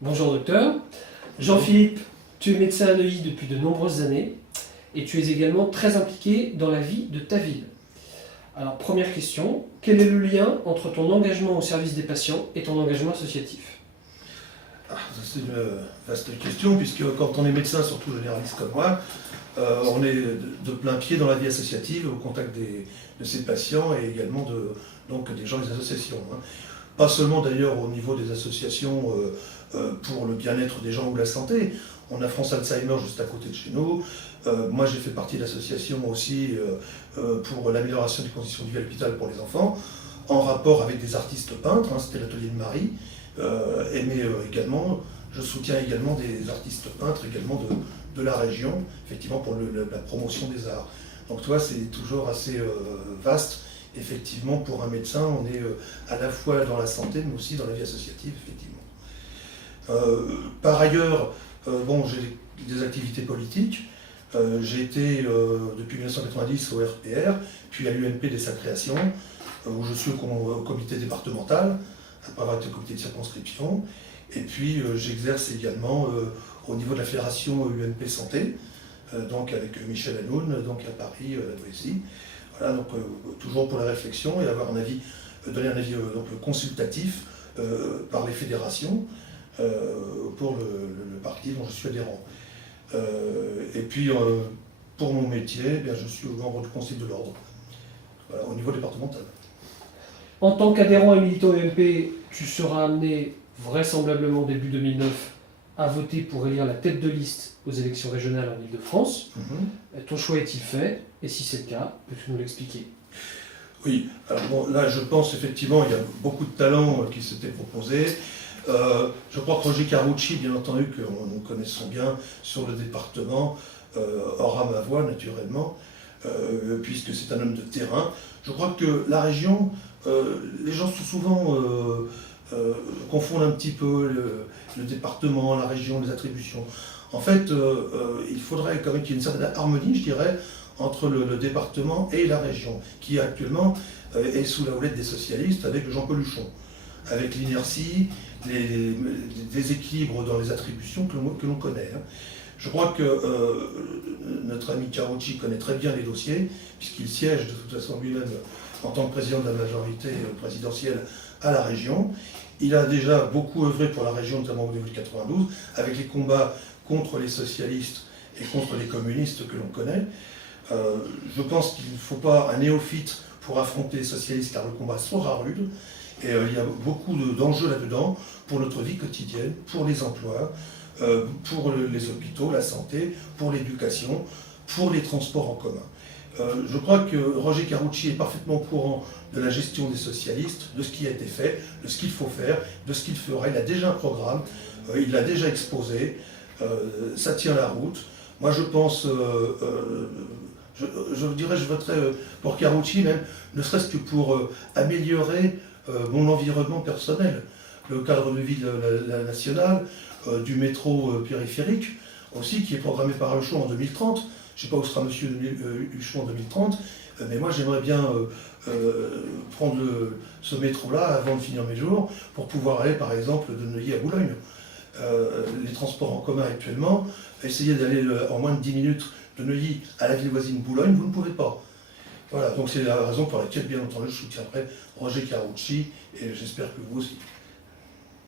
Bonjour docteur. Jean-Philippe, tu es médecin à Neuilly depuis de nombreuses années et tu es également très impliqué dans la vie de ta ville. Alors première question, quel est le lien entre ton engagement au service des patients et ton engagement associatif? C'est une vaste question, puisque quand on est médecin, surtout généraliste comme moi, on est de plein pied dans la vie associative, au contact de ses patients et également donc des gens des associations. Pas seulement d'ailleurs au niveau des associations pour le bien-être des gens ou la santé. On a France Alzheimer juste à côté de chez nous. Moi j'ai fait partie de l'association aussi pour l'amélioration des conditions de vie à l'hôpital pour les enfants, en rapport avec des artistes peintres, c'était l'atelier de Marie. Mais également, je soutiens également des artistes peintres également de la région, effectivement pour la promotion des arts. Donc toi, c'est toujours assez vaste. Effectivement, pour un médecin, on est à la fois dans la santé, mais aussi dans la vie associative, effectivement. Par ailleurs, j'ai des activités politiques. J'ai été depuis 1990 au RPR, puis à l'UMP dès sa création, où je suis au comité départemental, après avoir été au comité de circonscription. Et puis j'exerce également au niveau de la fédération UMP Santé, donc avec Michel Hanoun, donc à Paris, à la Boétie. Voilà, donc toujours pour la réflexion et avoir donner un avis donc, consultatif par les fédérations pour le parti dont je suis adhérent. Et puis pour mon métier, je suis membre du Conseil de l'Ordre, voilà, au niveau départemental. En tant qu'adhérent et militant UMP, tu seras amené vraisemblablement début 2009 à voter pour élire la tête de liste aux élections régionales en Île-de-France. Ton choix est-il fait? Et si c'est le cas, peux-tu nous l'expliquer? Oui, alors là je pense effectivement il y a beaucoup de talents qui s'étaient proposés. Je crois que Roger Carucci, bien entendu, que nous connaissons bien sur le département, aura ma voix naturellement, puisque c'est un homme de terrain. Je crois que la région, les gens souvent confondent un petit peu le département, la région, les attributions. En fait, il faudrait quand même qu'il y ait une certaine harmonie, je dirais, entre le département et la région, qui actuellement est sous la houlette des socialistes avec Jean-Paul Huchon, avec l'inertie, les déséquilibres dans les attributions que l'on connaît. Je crois que notre ami Carucci connaît très bien les dossiers, puisqu'il siège de toute façon lui-même en tant que président de la majorité présidentielle à la région. Il a déjà beaucoup œuvré pour la région, notamment au niveau de 92, avec les combats contre les socialistes et contre les communistes que l'on connaît. Je pense qu'il ne faut pas un néophyte pour affronter les socialistes, car le combat sera rude. Et il y a beaucoup d'enjeux là-dedans pour notre vie quotidienne, pour les emplois, pour les hôpitaux, la santé, pour l'éducation, pour les transports en commun. Je crois que Roger Carucci est parfaitement au courant de la gestion des socialistes, de ce qui a été fait, de ce qu'il faut faire, de ce qu'il fera. Il a déjà un programme, il l'a déjà exposé, ça tient la route. Moi je pense, je dirais, je voterais pour Carucci même, ne serait-ce que pour améliorer mon environnement personnel, le cadre de vie de la nationale, du métro périphérique aussi, qui est programmé par Huchon en 2030. Je ne sais pas où sera M. Huchon en 2030, mais moi j'aimerais bien prendre ce métro-là avant de finir mes jours, pour pouvoir aller par exemple de Neuilly à Boulogne. Les transports en commun actuellement, essayez d'aller en moins de 10 minutes de Neuilly à la ville voisine Boulogne, vous ne pouvez pas. Voilà, donc c'est la raison pour laquelle, bien entendu, je soutiendrai Roger Carucci, et j'espère que vous aussi.